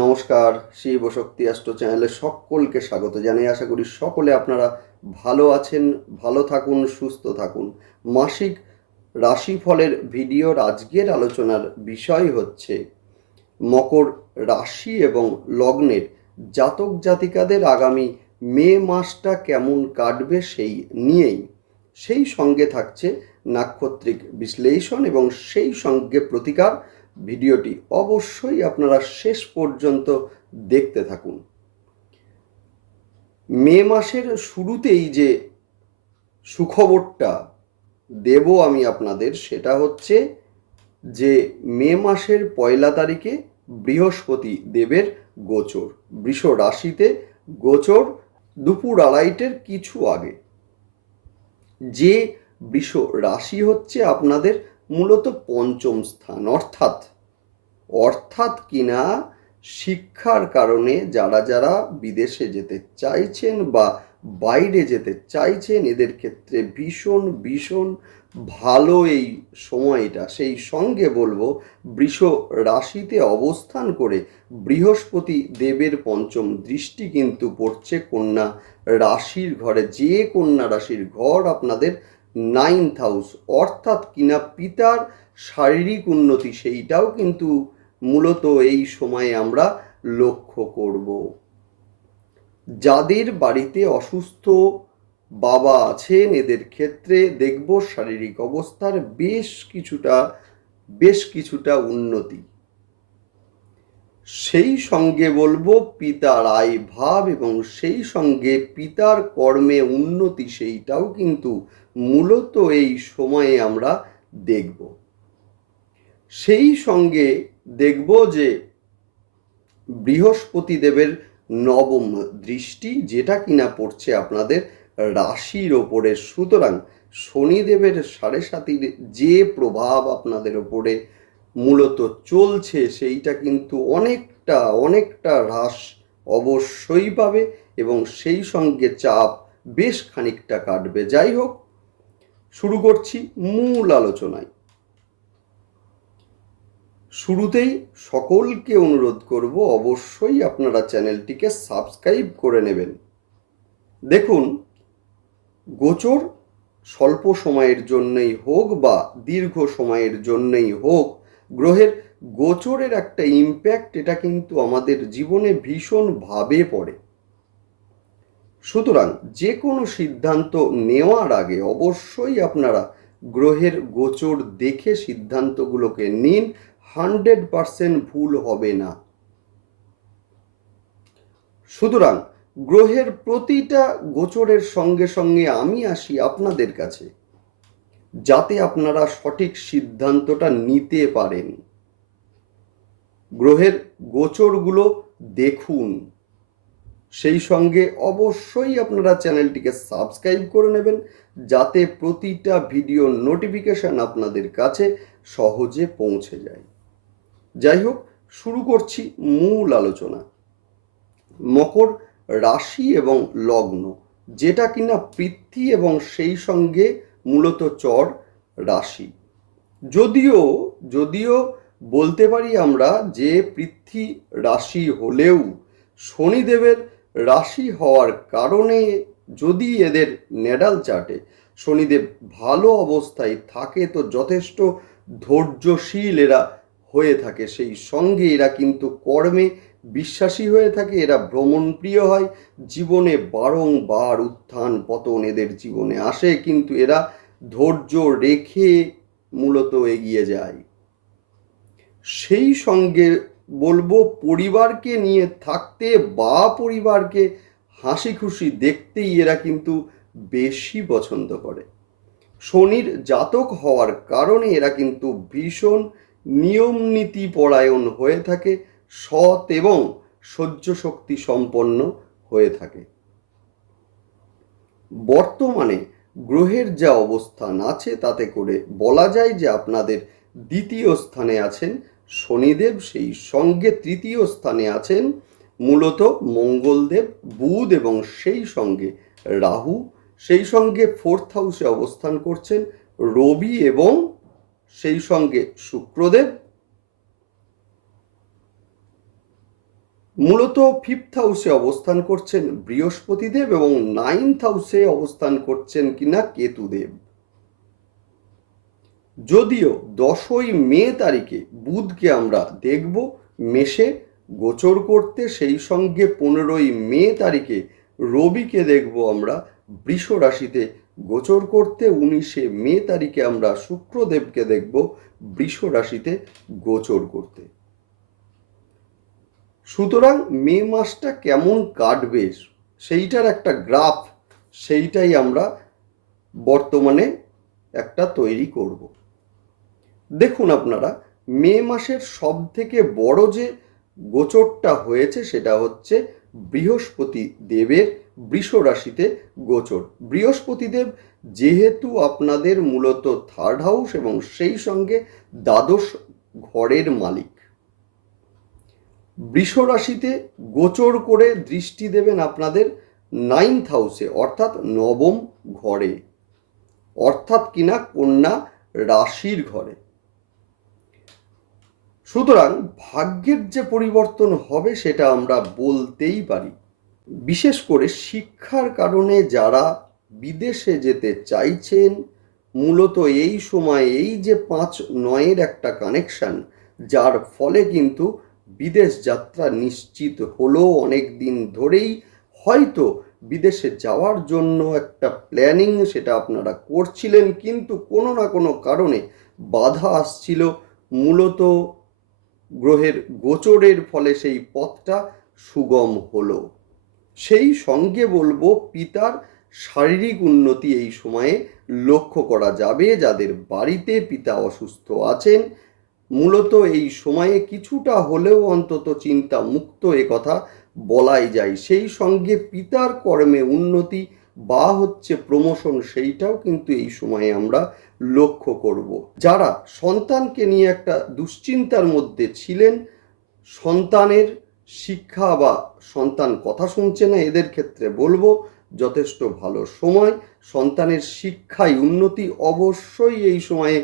নমস্কার, শিব শক্তি অ্যাস্ট্রো চ্যানেলে সকলকে স্বাগত জানাই। আশা করি সকলে আপনারা ভালো আছেন, ভালো থাকুন, সুস্থ থাকুন। মাসিক রাশিফলের ভিডিওর আজকের আলোচনার বিষয় হচ্ছে মকর রাশি এবং লগ্নের জাতক জাতিকাদের আগামী মে মাসটা কেমন কাটবে সেই নিয়েই। সেই সঙ্গে থাকছে নাক্ষত্রিক বিশ্লেষণ এবং সেই সঙ্গে প্রতিকার। ভিডিওটি অবশ্যই আপনারা শেষ পর্যন্ত দেখতে থাকুন। মে মাসের শুরুতেই যে সুখবরটা দেব আমি আপনাদের, সেটা হচ্ছে যে মে মাসের পয়লা তারিখে বৃহস্পতি দেবের গোচর, বৃষ রাশিতে গোচর দুপুর আড়াইটের কিছু আগে। যে বৃষ রাশি হচ্ছে আপনাদের মূলত পঞ্চম স্থান, অর্থাৎ অর্থাৎ কিনা শিক্ষার কারণে যারা যারা বিদেশে যেতে চাইছেন বা বাইরে যেতে চাইছেন, এদের ক্ষেত্রে ভীষণ ভীষণ ভালো এই সময়টা। সেই সঙ্গে বলব, বৃষ রাশিতে অবস্থান করে বৃহস্পতি দেবের পঞ্চম দৃষ্টি কিন্তু পড়ছে কন্যা রাশির ঘরে। যে কন্যা রাশির ঘর আপনাদের নাইন্থ হাউস অর্থাৎ কিনা পিতার শারীরিক উন্নতি সেইটাও কিন্তু মূলত এই সময়ে আমরা লক্ষ্য করব। যাদের বাড়িতে অসুস্থ বাবা আছেন, এদের ক্ষেত্রে দেখব শারীরিক অবস্থার বেশ কিছুটা বেশ কিছুটা উন্নতি। সেই সঙ্গে বলব পিতার আয় ভাব এবং সেই সঙ্গে পিতার কর্মে উন্নতি সেইটাও কিন্তু মূলত এই সময়ে আমরা দেখব। সেই সঙ্গে দেখব যে বৃহস্পতি দেবের নবম দৃষ্টি যেটা কিনা পড়ছে আপনাদের রাশির ওপরে। সুতরাং শনিদেবের সাড়ে সাতির যে প্রভাব আপনাদের ওপরে মূলত চলছে সেইটা কিন্তু অনেকটা অনেকটা হ্রাস অবশ্যই পাবে এবং সেই সঙ্গে চাপ বেশ খানিকটা কাটবে। যাই হোক শুরু করছি মূল আলোচনায়। শুরুতেই সকলকে অনুরোধ করব, অবশ্যই আপনারা চ্যানেলটিকে সাবস্ক্রাইব করে নেবেন। দেখুন, গোচর স্বল্প সময়ের জন্যই হোক বা দীর্ঘ সময়ের জন্যই হোক, গ্রহের গোচরের একটা ইম্প্যাক্ট এটা কিন্তু আমাদের জীবনে ভীষণভাবে পড়ে। সুতরাং যে কোনো সিদ্ধান্ত নেওয়ার আগে অবশ্যই আপনারা গ্রহের গোচর দেখে সিদ্ধান্তগুলোকে নিন। হান্ড্রেড পারসেন্ট ভুল হবে না। সুতরাং গ্রহের প্রতিটা গোচরের সঙ্গে সঙ্গে আমি আসি আপনাদের কাছে, যাতে আপনারা সঠিক সিদ্ধান্তটা নিতে পারেন। গ্রহের গোচরগুলো দেখুন। সেই সঙ্গে অবশ্যই আপনারা চ্যানেলটিকে সাবস্ক্রাইব করে নেবেন, যাতে প্রতিটা ভিডিও নোটিফিকেশন আপনাদের কাছে সহজে পৌঁছে যায়। যাই হোক, শুরু করছি মূল আলোচনা। মকর রাশি এবং লগ্ন, যেটা কিনা পৃথ্বী এবং সেই সঙ্গে মূলত চর রাশি। যদিও যদিও বলতে পারি আমরা যে পৃথ্বী রাশি হলেও শনিদেবের রাশি হওয়ার কারণে যদি এদের নেডাল চার্টে শনিদেব ভালো অবস্থায় থাকে, তো যথেষ্ট ধৈর্যশীল এরা হয়ে থাকে। সেই সঙ্গে এরা কিন্তু কর্মে বিশ্বাসী হয়ে থাকে, এরা ভ্রমণপ্রিয় হয়। জীবনে বারংবার উত্থান পতন এদের জীবনে আসে, কিন্তু এরা ধৈর্য রেখে মূলত এগিয়ে যায়। সেই সঙ্গে বলব পরিবারকে নিয়ে থাকতে বা পরিবারকে হাসি খুশি দেখতেই এরা কিন্তু বেশি পছন্দ করে। শনির জাতক হওয়ার কারণে এরা কিন্তু ভীষণ নিয়ম নীতি পরায়ণ হয়ে থাকে, সৎ এবং সহ্য শক্তি সম্পন্ন হয়ে থাকে। বর্তমানে গ্রহের যা অবস্থান আছে তাতে করে বলা যায় যে আপনাদের দ্বিতীয় স্থানে আছেন শনিদেব সেই সঙ্গে তৃতীয় স্থানে আছেন। মূলত মঙ্গলদেব, বুধ এবং সেই সঙ্গে রাহু। সেই সঙ্গে ফোর্থ হাউসে অবস্থান করছেন রবি এবং সেই সঙ্গে শুক্রদেব। মূলত ফিফথ হাউসে অবস্থান করছেন বৃহস্পতিদেব এবং নাইন্থ হাউসে অবস্থান করছেন কিনা কেতুদেব। যদিও দশই মে তারিখে বুধকে আমরা দেখব, মেষে গোচর করতে সেই সঙ্গে পনেরোই মে তারিখে রবিকে দেখব আমরা, বৃষ রাশিতে গোচর করতে উনিশে মে তারিখে আমরা শুক্রদেবকে দেখব, বৃষ রাশিতে গোচর করতে। সুতরাং মে মাসটা কেমন কাটবে, সেইটার একটা গ্রাফ, সেইটাই আমরা বর্তমানে একটা তৈরি করব। দেখুন আপনারা, মে মাসের সব থেকে বড় যে গোচরটা হয়েছে সেটা হচ্ছে বৃহস্পতি দেবের বৃষ রাশিতে গোচর। বৃহস্পতিদেব যেহেতু আপনাদের মূলত থার্ড হাউস এবং সেই সঙ্গে দ্বাদশ ঘরের মালিক। বৃষ রাশিতে গোচর করে দৃষ্টি দেবেন আপনাদের নাইন্থ হাউসে অর্থাৎ নবম ঘরে। অর্থাৎ কিনা কন্যা রাশির ঘরে। সুতরাং ভাগ্যের যে পরিবর্তন হবে সেটা আমরা বলতেই পারি। বিশেষ করে শিক্ষার কারণে যারা বিদেশে যেতে চাইছেন, মূলত এই সময় এই যে পাঁচ নয়ের একটা কানেকশন, যার ফলে কিন্তু বিদেশ যাত্রা নিশ্চিত হলো অনেক দিন ধরেই। হয়তো বিদেশে যাওয়ার জন্য একটা প্ল্যানিং সেটা আপনারা করছিলেন, কিন্তু কোনো না কোনো কারণে বাধা আসছিল। মূলত গ্রহের গোচরের ফলে সেই পথটা সুগম হলো। সেই সঙ্গে বলব পিতার শারীরিক উন্নতি এই সময়ে লক্ষ্য করা যাবে। যাদের বাড়িতে পিতা অসুস্থ আছেন, মূলত এই সময়ে কিছুটা হলেও অন্তত চিন্তা মুক্ত কথা বলাই যায়। সেই সঙ্গে পিতার কর্মে উন্নতি বা হচ্ছে প্রমোশন সেইটাও কিন্তু এই সময়ে আমরা লক্ষ্য করব। যারা সন্তানকে নিয়ে একটা দুশ্চিন্তার মধ্যে ছিলেন, সন্তানের শিক্ষা বা সন্তান কথা শুনছে না, এদের ক্ষেত্রে বলব যথেষ্ট ভালো সময়। সন্তানের শিক্ষায় উন্নতি অবশ্যই এই সময়ে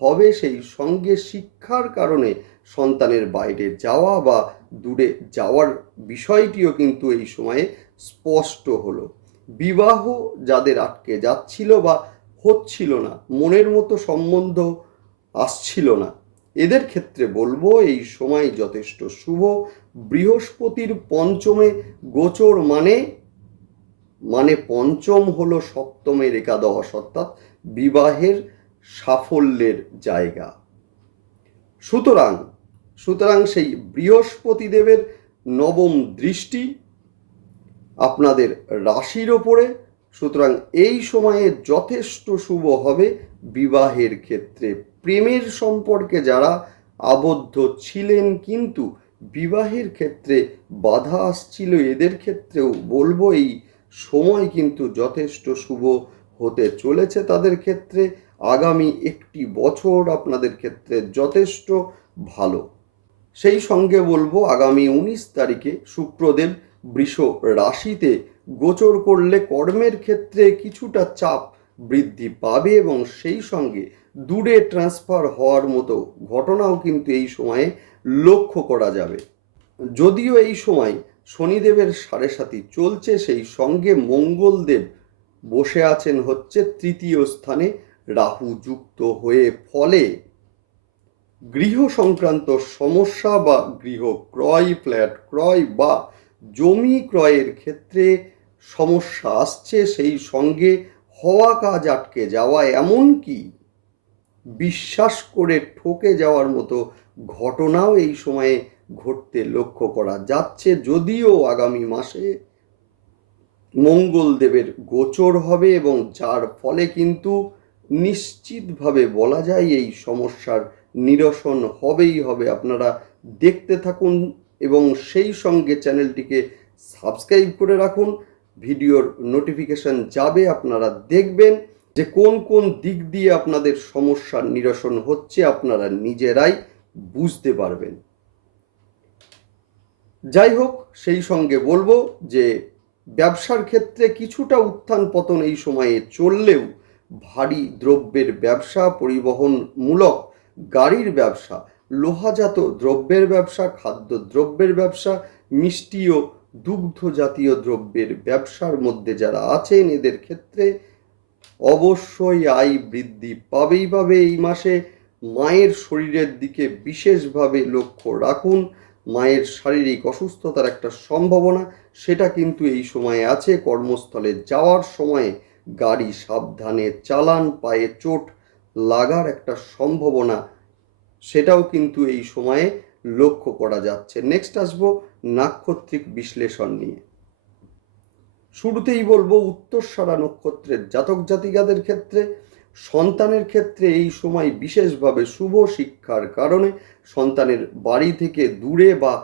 হবে, সেই সঙ্গে শিক্ষার কারণে সন্তানের বাইরে যাওয়া বা দূরে যাওয়ার বিষয়টিও কিন্তু এই সময়ে স্পষ্ট হলো। বিবাহ যাদের আটকে যাচ্ছিল বা হচ্ছিল না, মনের মতো সম্বন্ধ আসছিল না। এদের ক্ষেত্রে বলব, এই সময় যথেষ্ট শুভ। বৃহস্পতির পঞ্চমে গোচর মানে মানে পঞ্চম হলো সপ্তমের একাদশ, অর্থাৎ বিবাহের সাফল্যের জায়গা। সুতরাং সুতরাং সেই বৃহস্পতি দেবের নবম দৃষ্টি আপনাদের রাশির ওপরে। সুতরাং এই সময়ে যথেষ্ট শুভ হবে বিবাহের ক্ষেত্রে। প্রেমের সম্পর্কে যারা আবদ্ধ ছিলেন কিন্তু বিবাহের ক্ষেত্রে বাধা আসছিল, এদের ক্ষেত্রেও বলব এই সময় কিন্তু যথেষ্ট শুভ হতে চলেছে তাদের ক্ষেত্রে। আগামী একটি বছর আপনাদের ক্ষেত্রে যথেষ্ট ভালো। সেই সঙ্গে বলব আগামী উনিশ তারিখে শুক্রদেব বৃষ রাশিতে গোচর করলে কর্মের ক্ষেত্রে কিছুটা চাপ বৃদ্ধি পাবে এবং সেই সঙ্গে দূরে ট্রান্সফার হওয়ার মতো ঘটনাও কিন্তু এই সময়ে লক্ষ্য করা যাবে। যদিও এই সময় শনিদেবের সাড়ে সাথী চলছে, সেই সঙ্গে মঙ্গলদেব বসে আছেন হচ্ছে তৃতীয় স্থানে, রাহু যুক্ত হয়ে ফলে গৃহ সংক্রান্ত সমস্যা বা গৃহ ক্রয়, ফ্ল্যাট ক্রয় বা জমি ক্রয়ের ক্ষেত্রে সমস্যা আসছে, সেই সঙ্গে হওয়া কাজ আটকে যাওয়া, এমনকি বিশ্বাস করে ঠকে যাওয়ার মতো ঘটনাও এই সময়ে ঘটতে লক্ষ্য করা যাচ্ছে। যদিও আগামী মাসে মঙ্গলদেবের গোচর হবে এবং যার ফলে কিন্তু নিশ্চিতভাবে বলা যায় এই সমস্যার নিরসন হবেই হবে। আপনারা দেখতে থাকুন এবং সেই সঙ্গে চ্যানেলটিকে সাবস্ক্রাইব করে রাখুন। ভিডিওর নোটিফিকেশন যাবে, আপনারা দেখবেন যে কোন কোন দিক দিয়ে আপনাদের সমস্যার নিরসন হচ্ছে, আপনারা নিজেরাই বুঝতে পারবেন। যাই হোক, সেই সঙ্গে বলব যে ব্যবসার ক্ষেত্রে কিছুটা উত্থান পতন এই সময়ে চললেও ভারী দ্রব্যের ব্যবসা, পরিবহনমূলক গাড়ির ব্যবসা লোহাজাত দ্রব্যের ব্যবসা খাদ্য দ্রব্যের ব্যবসা, মিষ্টি ও দুগ্ধ জাতীয় দ্রব্যের ব্যবসার মধ্যে যারা আছেন, এদের ক্ষেত্রে অবশ্যই আয় বৃদ্ধি পাবেই পাবে এই মাসে। মায়ের শরীরের দিকে বিশেষভাবে লক্ষ্য রাখুন। মায়ের শারীরিক অসুস্থতার একটা সম্ভাবনা, সেটা কিন্তু এই সময়ে আছে। কর্মস্থলে যাওয়ার সময়ে গাড়ি সাবধানে চালান, পায়ে চোট লাগার একটা সম্ভাবনা সেটাও কিন্তু এই সময়ে লক্ষ্য করা যাচ্ছে। নেক্সট আসব নাক্ষত্রিক বিশ্লেষণ নিয়ে। শুরুতেই বলব উত্তরসারা নক্ষত্রের জাতক জাতিকাদের ক্ষেত্রে, সন্তানের ক্ষেত্রে এই সময় বিশেষভাবে শুভ শিক্ষার কারণে সন্তানের বাড়ি থেকে দূরে বা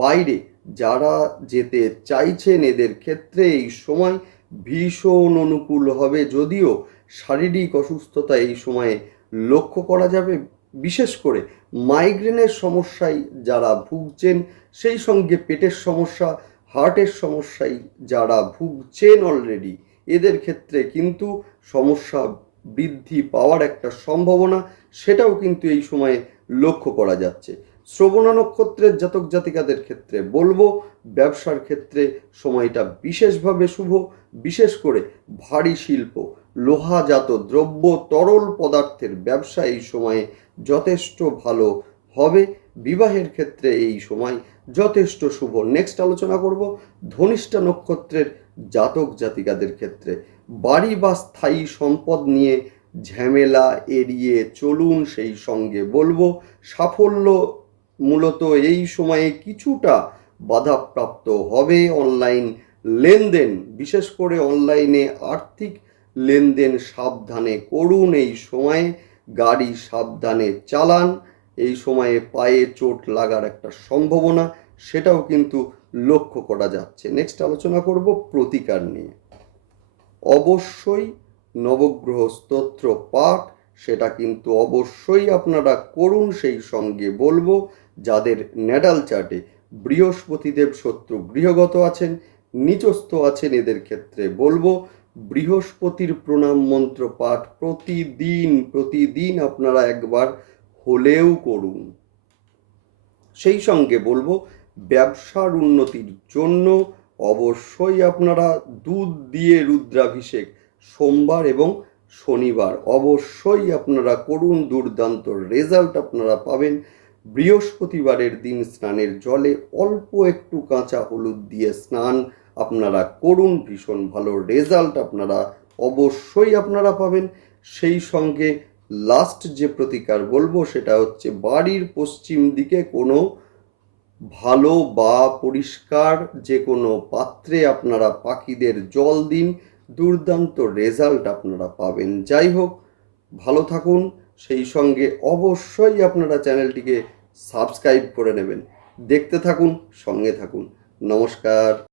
বাইরে যারা যেতে চাইছেন এদের ক্ষেত্রে এই সময় ভীষণ অনুকূল হবে। যদিও শারীরিক অসুস্থতা এই সময়ে লক্ষ্য করা যাবে বিশেষ করে মাইগ্রেনের সমস্যায় যারা ভুগছেন, সেই সঙ্গে পেটের সমস্যা হার্টের সমস্যায় যারা ভুগছেন অলরেডি এদের ক্ষেত্রে কিন্তু সমস্যা বৃদ্ধি পাওয়ার একটা সম্ভাবনা, সেটাও কিন্তু এই সময়ে লক্ষ্য করা যাচ্ছে। শ্রবণা নক্ষত্রের জাতক জাতিকাদের ক্ষেত্রে বলব, ব্যবসার ক্ষেত্রে সময়টা বিশেষভাবে শুভ, বিশেষ করে ভারী শিল্প, লোহাজাত দ্রব্য, তরল পদার্থের ব্যবসা এই সময়ে যথেষ্ট ভালো হবে। বিবাহের ক্ষেত্রে এই সময় যথেষ্ট শুভ। নেক্সট আলোচনা করব ধনিষ্ঠা নক্ষত্রের জাতক জাতিকাদের ক্ষেত্রে। বাড়ি বা স্থায়ী সম্পদ নিয়ে ঝামেলা এড়িয়ে চলুন সেই সঙ্গে বলব। সাফল্য মূলত এই সময়ে কিছুটা বাধাপ্রাপ্ত হবে অনলাইন লেনদেন। বিশেষ করে অনলাইনে আর্থিক লেনদেন সাবধানে করুন এই সময়ে। গাড়ি সাবধানে চালান। এই সময়ে পায়ে চোট লাগার একটা সম্ভাবনা, সেটাও কিন্তু লক্ষ্য করা যাচ্ছে। নেক্সট আলোচনা করব প্রতিকার নিয়ে। অবশ্যই নবগ্রহ স্তোত্র পাঠ সেটা কিন্তু অবশ্যই আপনারা করুন, সেই সঙ্গে বলব, যাদের নেডাল চার্টে বৃহস্পতিদেব শত্রু গৃহগত আছেন, নিচস্থ আছেন, এদের ক্ষেত্রে বলব বৃহস্পতির প্রণাম মন্ত্র পাঠ প্রতিদিন প্রতিদিন আপনারা একবার হলেও করুন। সেই সঙ্গে বলব, ব্যবসার উন্নতির জন্য অবশ্যই আপনারা দুধ দিয়ে রুদ্রাভিষেক সোমবার এবং শনিবার অবশ্যই আপনারা করুন, দুর্দান্ত রেজাল্ট আপনারা পাবেন। বৃহস্পতিবারের দিন স্নানের জলে অল্প একটু কাঁচা হলুদ দিয়ে স্নান আপনারা করুন, ভীষণ ভালো রেজাল্ট আপনারা অবশ্যই আপনারা পাবেন। সেই সঙ্গে লাস্ট যে প্রতিকার বলব সেটা হচ্ছে বাড়ির পশ্চিম দিকে কোনো ভালো বা পরিষ্কার যে কোনো পাত্রে আপনারা পাখিদের জল দিন, দুর্দান্ত রেজাল্ট আপনারা পাবেন। যাই হোক, ভালো থাকুন। সেই সঙ্গে অবশ্যই আপনারা চ্যানেলটিকে সাবস্ক্রাইব করে নেবেন। দেখতে থাকুন, সঙ্গে থাকুন। নমস্কার।